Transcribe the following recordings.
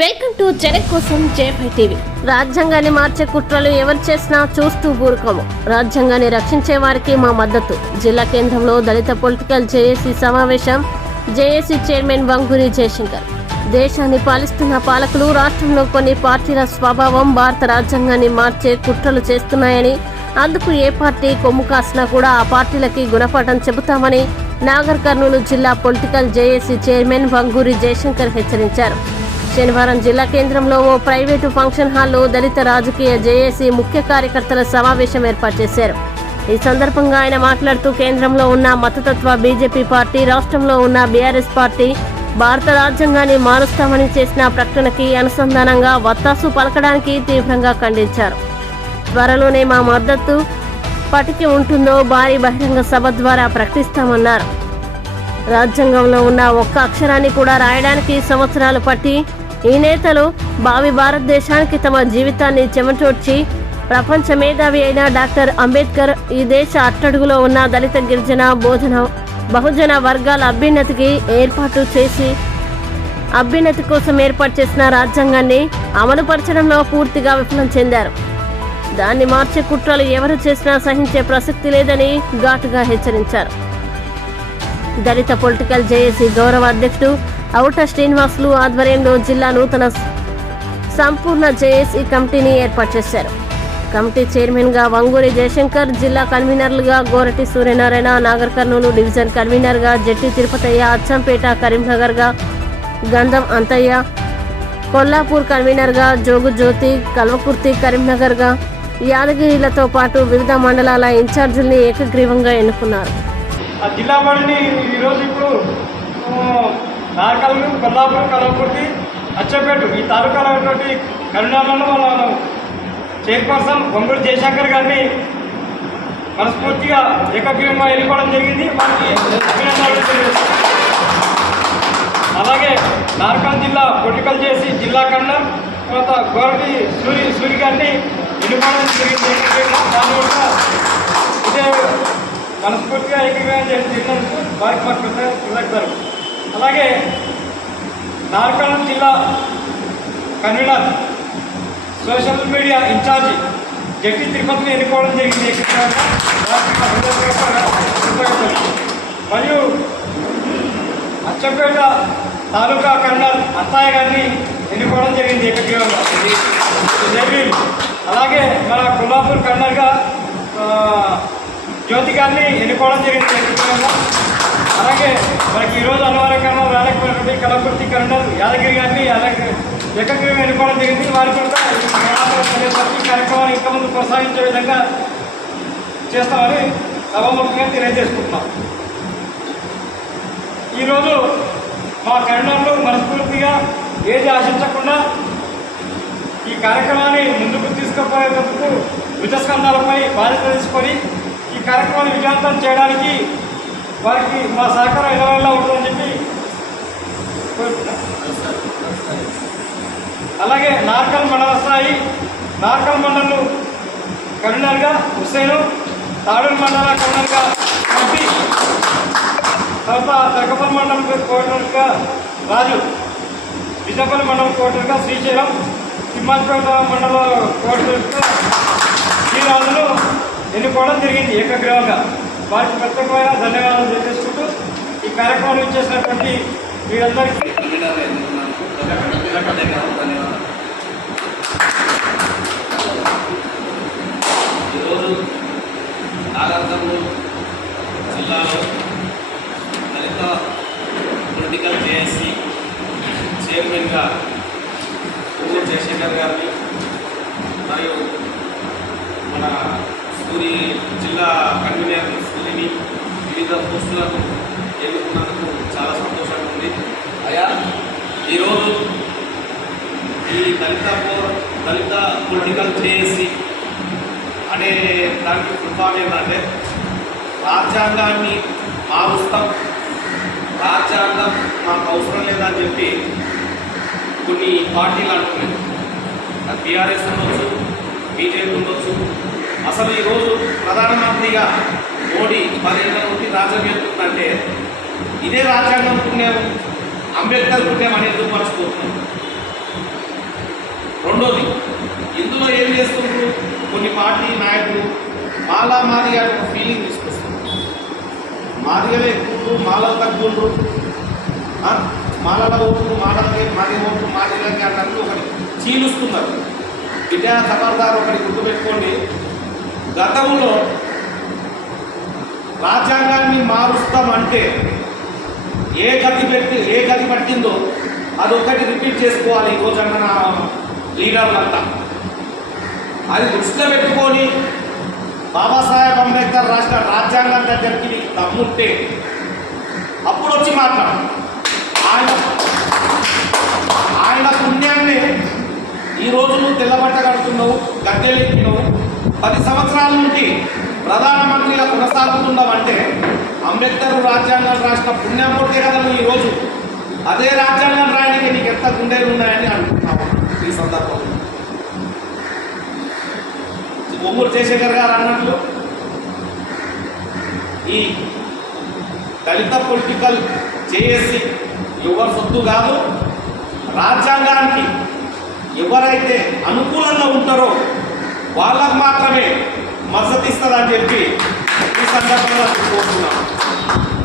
Welcome to Janak కోసం జేఫై TV. రాజ్యాంగాన్ని మార్చే కుట్రలు ఎవరు చేసినా చూస్తూ ఊరుకోము. రాజ్యాంగాన్ని రక్షించే వారికి మా మద్దతు. జిల్లా కేంద్రంలో దళిత పొలిటికల్ జేఏసీ సమావేశం. JAC chairman Vanguri Jayashankar. దేశాన్ని పాలిస్తున్న పాలకులు రాష్ట్రంలో కొన్ని పార్టీల స్వభావం భారత రాజ్యాంగాన్ని మార్చే కుట్రలు చేస్తున్నాయని అందుకు ఏ పార్టీ కొమ్ము కాసినా కూడా ఆ పార్టీలకి గుణపాఠం చెబుతామని నాగర్ కర్నూలు జిల్లా political JAC chairman Vanguri Jayashankar హెచ్చరించారు. శనివారం జిల్లా కేంద్రంలో ఓ ప్రైవేటు ఫంక్షన్ హాల్లో దళిత రాజకీయ జేఏసీ ముఖ్య కార్యకర్తల సమావేశం ఏర్పాటు చేశారు. ఈ సందర్భంగా ఆయన మాట్లాడుతూ కేంద్రంలో ఉన్న మతతత్వ బీజేపీ పార్టీ రాష్ట్రంలో ఉన్న బీఆర్ఎస్ పార్టీ భారత రాజ్యాంగాన్ని మారుస్తామని చేసిన ప్రకటనకి అనుసంధానంగా వత్తాసు పలకడానికి తీవ్రంగా ఖండించారు. త్వరలోనే మా మద్దతు పటికి ఉంటుందో భారీ బహిరంగ సభ ద్వారా ప్రకటిస్తామన్నారు. రాజ్యాంగంలో ఉన్న ఒక్క అక్షరాన్ని కూడా రాయడానికి సంవత్సరాలు పట్టి ఈ నేతలు భావి భారతదేశానికి తమ జీవితాన్ని చెమటోడ్చి ప్రపంచ మేధావి అయిన డాక్టర్ అంబేద్కర్ ఈ దేశ అట్టడుగులో ఉన్న దళిత గిరిజన బోధన బహుజన వర్గాల అభ్యున్నతికి ఏర్పాటు చేసి అభ్యున్నతి కోసం ఏర్పాటు చేసిన రాజ్యాంగాన్ని అమలుపరచడంలో పూర్తిగా విఫలం చెందారు. దాన్ని మార్చే కుట్రలు ఎవరు చేసినా సహించే ప్రసక్తి లేదని ఘాటుగా హెచ్చరించారు. దళిత పొలిటికల్ జేఏసీ గౌరవ అధ్యక్షుడు ఔట శ్రీనివాసులు ఆధ్వర్యంలో జిల్లా నూతన సంపూర్ణ జేఏసీ కమిటీని ఏర్పాటు చేశారు. కమిటీ చైర్మన్గా వంగూరి జయశంకర్ జిల్లా కన్వీనర్లుగా గోరటి సూర్యనారాయణ నాగర్ కర్నూలు డివిజన్ కన్వీనర్గా జట్టి తిరుపతయ్య అచ్చంపేట కరీంనగర్గా గంధం అంతయ్య కొల్లాపూర్ కన్వీనర్గా జోగుజ్యోతి జోగు జ్యోతి కల్వకుర్తి కరీంనగర్గా యాదగిరిలతో పాటు వివిధ మండలాల ఇన్ఛార్జీల్ని ఏకగ్రీవంగా ఎన్నుకున్నారు. జిల్లా బడిని ఈరోజు ఇప్పుడు ఆ, కొల్లాపురం కలవకుర్తి అచ్చపేట ఈ తాలూకాలో ఉన్నటువంటి కరుణాలను మనం చైర్పర్సన్ బొంగూరు జయశంకర్ గారిని మనస్ఫూర్తిగా ఏకగ్రీవంగా ఎన్నుకోవడం జరిగింది. వారికి అలాగే నార్కల్ జిల్లా పొలిటికల్ చేసి జిల్లా కన్నా తర్వాత గోరటి సూరి సూరి గారిని ఎన్నుకోవడం జరిగింది. దాని కూడా ఇదే మనస్ఫూర్తిగా ఏకీకరణ చేసి చేసినందుకు వారికి మా కృతజ్ఞతలు అలాగే నార్కల్ జిల్లా convener social media incharge Jatti తిరుపతిని ఎన్నుకోవడం జరిగింది. మరియు అచ్చంపేట తాలూకా కన్వీనర్ అత్తాయ గారిని ఎన్నుకోవడం జరిగింది ఏకగ్రీవంగా అలాగే మన కొల్లాపూర్ కర్నల్గా జ్యోతి గారిని ఎన్నుకోవడం జరిగింది ఏకగ్రీవంగా అలాగే మనకి ఈరోజు అన్నవరం కర్నల్ రాలేకపోయినటువంటి కలకుర్తి యాదగిరి గారిని అలాగే ఏకగ్రీవం ఎన్నుకోవడం జరిగింది. వారి కూడా ఈ కార్యక్రమాన్ని ఇంకా ముందు కొనసాగించే విధంగా చేస్తామని సభాముఖంగా తెలియజేసుకుంటున్నాం. ఈరోజు మా కన్నడంలో మనస్ఫూర్తిగా ఏది ఆశించకుండా ఈ కార్యక్రమాన్ని ముందుకు తీసుకుపోయేందుకు భుజస్కంధాలపై బాధ్యత తీసుకొని ఈ కార్యక్రమాన్ని విజయవంతం చేయడానికి వారికి మా సహకారం ఎలా ఉంటుందని చెప్పి అలాగే నార్కల్ మండల స్థాయి నార్కల్ మండలం కన్వీనర్గా హుస్సేను తాడూరు మండల కన్వీనర్గా కమిటీ తర్వాత తెగపల్లి మండలం కోటర్గా రాజు విజయపల్లి మండలం కోటర్గా శ్రీశైలం తిమ్మాజపేట మండల ఈ రాజులు ఎన్నుకోవడం జరిగింది ఏకగ్రీవంగా. వారికి ప్రత్యేకమైన ధన్యవాదాలు తెలియజేసుకుంటూ ఈ కార్యక్రమం ఇచ్చేసినటువంటి మీరందరికీ ఈరోజు నాగర్కర్నూలు జిల్లాలో దళిత పొలిటికల్ జేఏసీ చైర్మన్గా పూజ జయశంకర్ గారిని మరియు మన సూరి జిల్లా కన్వీనర్ వివిధ పోస్టులను ఎన్నుకున్నందుకు చాలా సంతోషంగా ఉంది. అయా ఈరోజు ఈ దళిత దళిత పొలిటికల్ చేసి అనే దానికి ఫుల్ఫామ్ ఏంటంటే రాజ్యాంగాన్ని మారుస్తాం రాజ్యాంగం మాకు అవసరం లేదని చెప్పి కొన్ని పార్టీలు అంటున్నాయి. అది బీఆర్ఎస్ ఉండొచ్చు బీజేపీ ఉండొచ్చు. అసలు ఈరోజు ప్రధానమంత్రిగా మోడీ పదిహేను నుండి రాజ్యాంగం చెప్తుందంటే ఇదే రాజ్యాంగం పుణ్యం అంబేద్కర్ పుణ్యం అనేది మర్చిపోతున్నాం. రెండోది ఇందులో ఏం చేస్తుండ్రు? కొన్ని పార్టీ నాయకులు మాలా మాదిగా ఒక ఫీలింగ్ తీసుకొస్తారు. మాదిగలే ఎక్కువ మాలలు తగ్గుండ్రు మాలల ఓట్లు మాలలకి మాది ఓట్లు మాదిగలకి అన్నట్టు ఒకటి చీలుస్తున్నారు. విద్యా ఖబర్దార్ ఒకటి గుర్తుపెట్టుకోండి. గతంలో రాజ్యాంగాన్ని మారుస్తామంటే ఏ గతి పెట్టి ఏ గతి పట్టిందో అది ఒక్కటి రిపీట్ చేసుకోవాలి ఈరోజు రోజు అన్న లీడర్లంతా. అది దృష్టిలో పెట్టుకొని బాబాసాహెబ్ అంబేద్కర్ రాష్ట్ర రాజ్యాంగం దగ్గరికి నీకు దమ్ముంటే అప్పుడు వచ్చి మాట్లాడు ఆయన ఆయన పుణ్యాన్ని ఈ నువ్వు తెల్లబట్ట కడుతున్నావు గద్దెలు పది సంవత్సరాల నుండి ప్రధానమంత్రిగా కొనసాగుతున్నావంటే అంబేద్కర్ రాజ్యాంగం రాసిన పుణ్యమూర్తి కదా నువ్వు ఈరోజు అదే రాజ్యాంగం రాయడానికి నీకు ఎంత గుండెలు ఉన్నాయని అనుకుంటున్నావు ఈ సందర్భంలో? బొమ్మూరు జయశేఖర్ గారు అన్నట్లు ఈ దళిత పొలిటికల్ చేసి ఎవరి సొత్తు కాదు రాజ్యాంగానికి ఎవరైతే అనుకూలంగా ఉంటారో వాళ్ళకు మాత్రమే మద్దతు ఇస్తుందని చెప్పి ఈ సందర్భంగా కోరుతున్నాం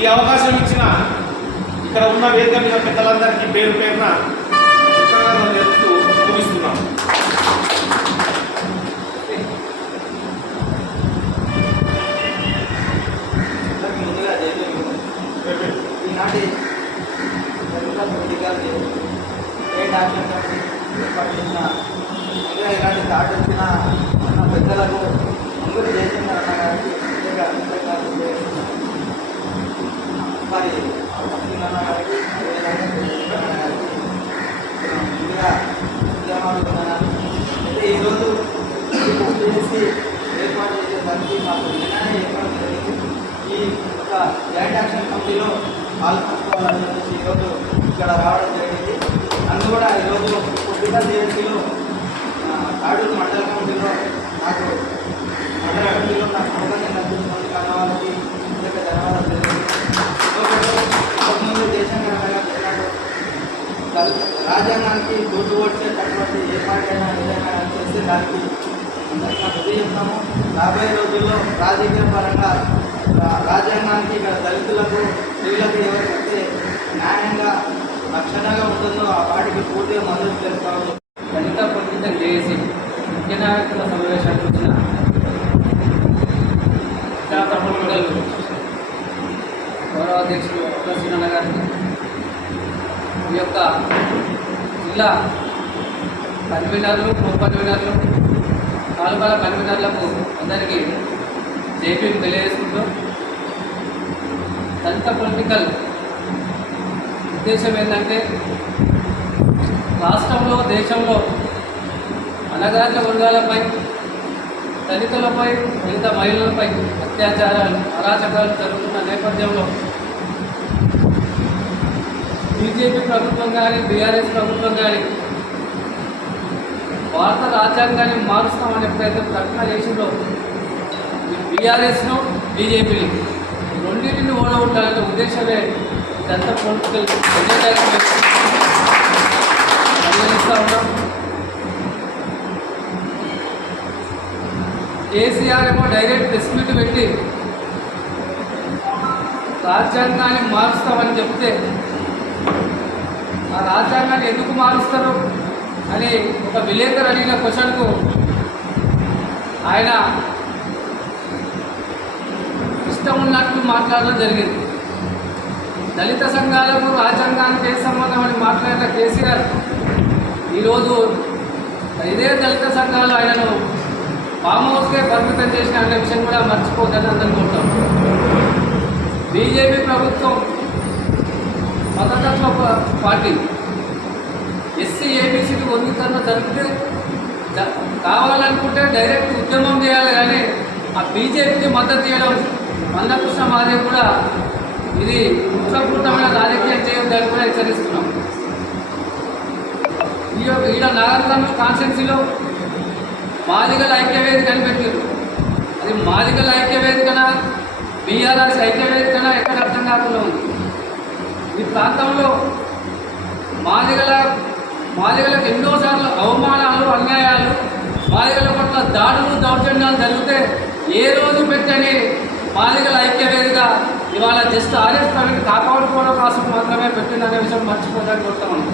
ఈ అవకాశం ఇచ్చిన ఇక్కడ ఉన్న వేదిక మీద పెద్దలందరికీ పేరు పేరున కృతజ్ఞతలు ముగిస్తున్నాం అందరికీ ముందుగా జైలు ఈనాటి ఏర్పాటు చేసిన ఇలాంటి దాటి వచ్చిన మన పెద్దలకు అందరూ చేసిన అన్న గారికి ప్రత్యేక కృతజ్ఞతలు తెలియజేస్తున్నాను. మరి అబ్దుల్ అన్న గారికి అదేవిధంగా జయశంకర్ అన్న గారికి నేను ముందుగా ఉద్యమాలు ఉన్నాను అయితే ఈరోజు చేసి ఏర్పాటు చేసేదానికి మాకు నిన్ననే ఏర్పాటు జరిగింది ఈ ఒక జాయింట్ యాక్షన్ పాల్పంచుకోవాలని చెప్పేసి ఈరోజు ఇక్కడ రావడం జరిగింది. అందు కూడా ఈరోజు పుట్టిన జేఎస్సీలో తాడూరు మండల కమిటీలో నాకు మండల కమిటీలో నాకు అవకాశం కల్పించినందుకు అన్న వాళ్ళకి ప్రత్యేక ధన్యవాదాలు తెలియదు ముందు దేశంగా రాజ్యాంగానికి తోటు వచ్చేటటువంటి ఏ పార్టీ అయినా ఏదైనా చేస్తే దానికి అందరికీ నాకు చెప్తాము రాబోయే రోజుల్లో రాజకీయ పరంగా రాజ్యాంగానికి ఇక్కడ దళితులకు స్త్రీలకు ఎవరికైతే న్యాయంగా రక్షణగా ఉంటుందో ఆ పార్టీకి పూర్తిగా మద్దతు తెలుపుతాము దళిత పొలిటికల్ జేఏసీ ముఖ్య నాయకుల సమావేశానికి వచ్చిన గౌరవ అధ్యక్షులు అబ్బాసీనన్న గారికి ఈ యొక్క జిల్లా కన్వీనర్లు ఉప కన్వీనర్లు తాలూకాల కన్వీనర్లకు అందరికీ జేపీని తెలియజేసుకుంటూ దళిత పొలిటికల్ ఉద్దేశం ఏంటంటే రాష్ట్రంలో దేశంలో అనగారిన వర్గాలపై దళితులపై దళిత మహిళలపై అత్యాచారాలు అరాచకాలు జరుగుతున్న నేపథ్యంలో బీజేపీ ప్రభుత్వం కానీ బీఆర్ఎస్ ప్రభుత్వం కానీ భారత రాజ్యాంగాన్ని మారుస్తామనే ప్రయత్నం ప్రకటన చేసిందో బీఆర్ఎస్ను బీజేపీని రెండింటిని ఓడగొట్టాలనే ఉద్దేశమే ఇదంతా పొలిటికల్ ఎజెండాగా పరిగణిస్తూ ఉన్నాం కేసీఆర్ ఏమో డైరెక్ట్ ప్రెస్ మీట్ పెట్టి రాజ్యాంగాన్ని మారుస్తామని చెప్తే ఆ రాజ్యాంగాన్ని ఎందుకు మారుస్తారు అని ఒక విలేకరు అడిగిన క్వశ్చన్కు ఆయన ఇష్టం మాట్లాడడం జరిగింది. దళిత సంఘాలకు రాజ్యాంగానికి ఏ సంబంధం అని మాట్లాడిన కేసీఆర్ ఈరోజు ఇదే దళిత సంఘాలు ఆయనను ఫామ్ హౌస్కే పరిమితం చేసిన అనే విషయం కూడా మర్చిపోద్దని అనుకుంటాం బీజేపీ ప్రభుత్వం మతతత్వ పార్టీ ఎస్సీ ఏబీసీకి వర్గీకరణ జరిపితే కావాలనుకుంటే డైరెక్ట్ ఉద్యమం చేయాలి కానీ ఆ బీజేపీకి మద్దతు ఇవ్వడం మందకృష్ణ మాదే కూడా ఇది కుట్రపూర్తమైన రాజకీయం చేయొద్దని కూడా హెచ్చరిస్తున్నాం. ఈ యొక్క ఈడ నాగరికర్నూలు కాన్స్టెన్సీలో మాదిగల ఐక్యవేదిక అని పెట్టారు అది మాదిగల ఐక్యవేదికనా? బీఆర్ఎస్ ఐక్యవేదికనా? ఎక్కడ అర్థం కాకుండా ఉంది. ఈ ప్రాంతంలో మాదిగల మాదిగలకు ఎన్నోసార్లు అవమానాలు అన్యాయాలు మాదిగల పట్ల దాడులు దౌర్జన్యాలు జరిగితే ఏ రోజు పెట్టని మాదిగల ఐక్యవేదిగా ఇవాళ జస్ట్ ఆర్ఎస్ ప్రవీణ్ కాపాడుకోవడం కోసం మాత్రమే పెట్టిందనే విషయం మర్చిపోతాను కోరుతామని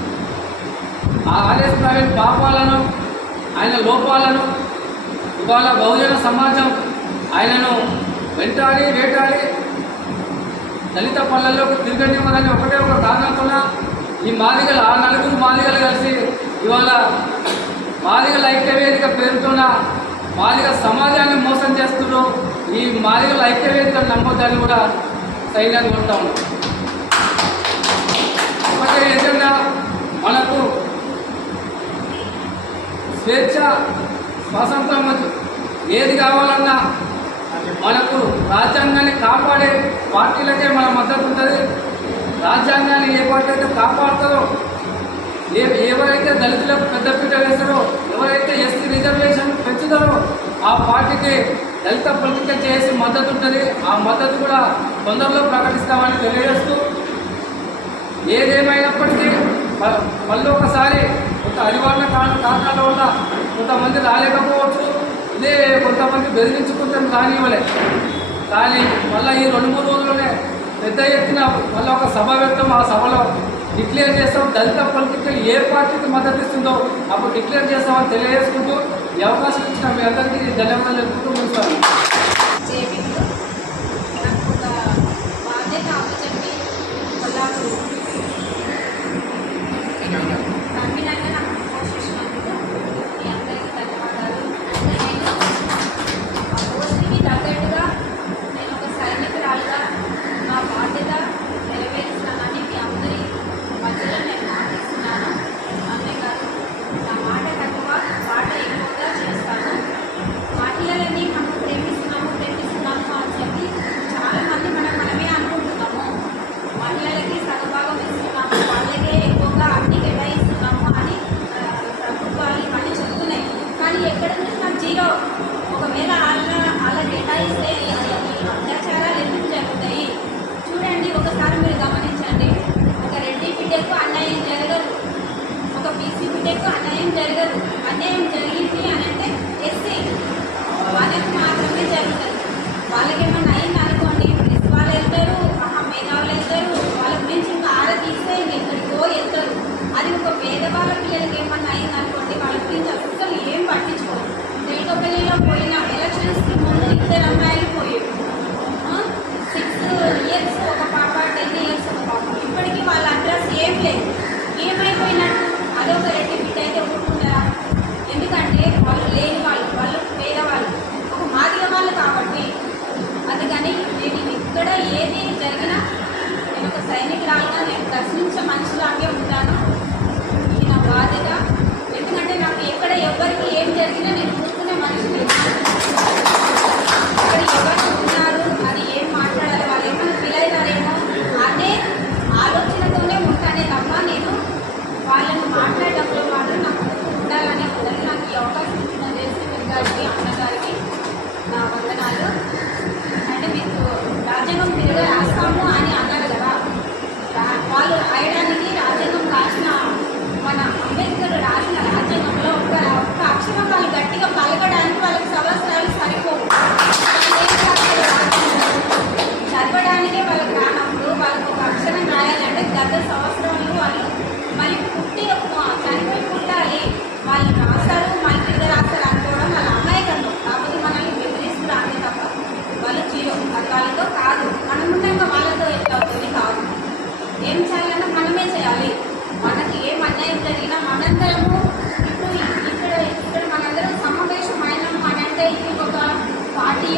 ఆ ఆర్ఎస్ ప్రవీణ్ పాపాలను ఆయన లోపాలను ఇవాళ బహుజన సమాజం ఆయనను వెంటాడి వేటాడి దళిత పల్లెల్లోకి తిరగనివ్వదని ఒకటే ఒక కారణంతో ఈ మాదిగలు ఆ నలుగురు మాదిగలు కలిసి ఇవాళ మాదిగల ఐక్యవేదిక పేరుతోన మాదిగ సమాజాన్ని మోసం చేస్తున్నారు. ఈ మాదిగల ఐక్యవేదిక నమ్మొద్దని కూడా సైన్యాన్ని కోరుతా ఉన్నాం ఒకటే ఏదైనా మనకు స్వేచ్ఛ స్వాతంత్రం ఏది కావాలన్నా మనకు రాజ్యాంగాన్ని కాపాడే పార్టీలకే మన మద్దతు ఉంటుంది. రాజ్యాంగాన్ని ఏ పార్టీ అయితే కాపాడుతారో ఏ ఎవరైతే దళితులకు పెద్దపీట వేస్తారో ఎవరైతే ఎస్సీ రిజర్వేషన్ పెంచుతారో ఆ పార్టీకి దళిత పొలిటికల్ చేసి మద్దతు ఉంటుంది. ఆ మద్దతు కూడా తొందరలో ప్రకటిస్తామని తెలియజేస్తూ ఏదేమైనప్పటికీ మ- మళ్ళీ ఒకసారి కొంత అనివార్య కారణ కారణాల వల్ల కొంతమంది రాలేకపోవచ్చు. ఇదే కొంతమంది బెదిరించుకుంటాం కానివ్వలే. కానీ మళ్ళీ ఈ రెండు మూడు రోజుల్లోనే పెద్ద ఎత్తున మళ్ళీ ఒక సభ పెడతాం. ఆ సభలో డిక్లేర్ చేస్తాం. దళిత పొలిటికల్ ఏ పార్టీకి మద్దతు ఇస్తుందో అప్పుడు డిక్లేర్ చేస్తామని తెలియజేసుకుంటూ ఈ అవకాశం ఇచ్చిన మీ అందరికీ ధన్యవాదాలు. చెప్పుకుంటూ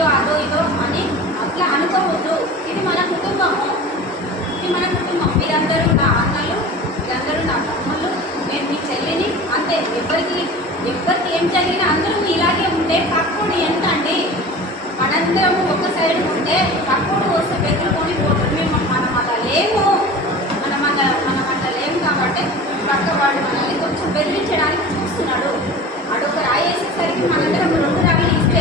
వీళ్ళు అదో ఇదో అని అట్లా అనుకోవద్దు. ఇది మన కుటుంబము. ఇది మన కుటుంబం. మీరందరూ నా అన్నలు మీరందరూ నా తమ్ముళ్ళు నేను మీ చెల్లిని అంతే. ఎవరికి ఎవరికి ఏం జరిగినా అందరూ ఇలాగే ఉంటే పక్కడు ఎంత అండి మనందరం ఒక సైడ్ ఉంటే పక్కడు వస్తే బెదిరికొని పోతుంది మేము మనం అలా లేము. మనం అలా మనం అలా లేము కాబట్టి పక్కవాడు మనల్ని కొంచెం బెదిరించడానికి చూస్తున్నాడు. అడొక రాయేసేసరికి మనందరం రెండు రవిలు ఇస్తే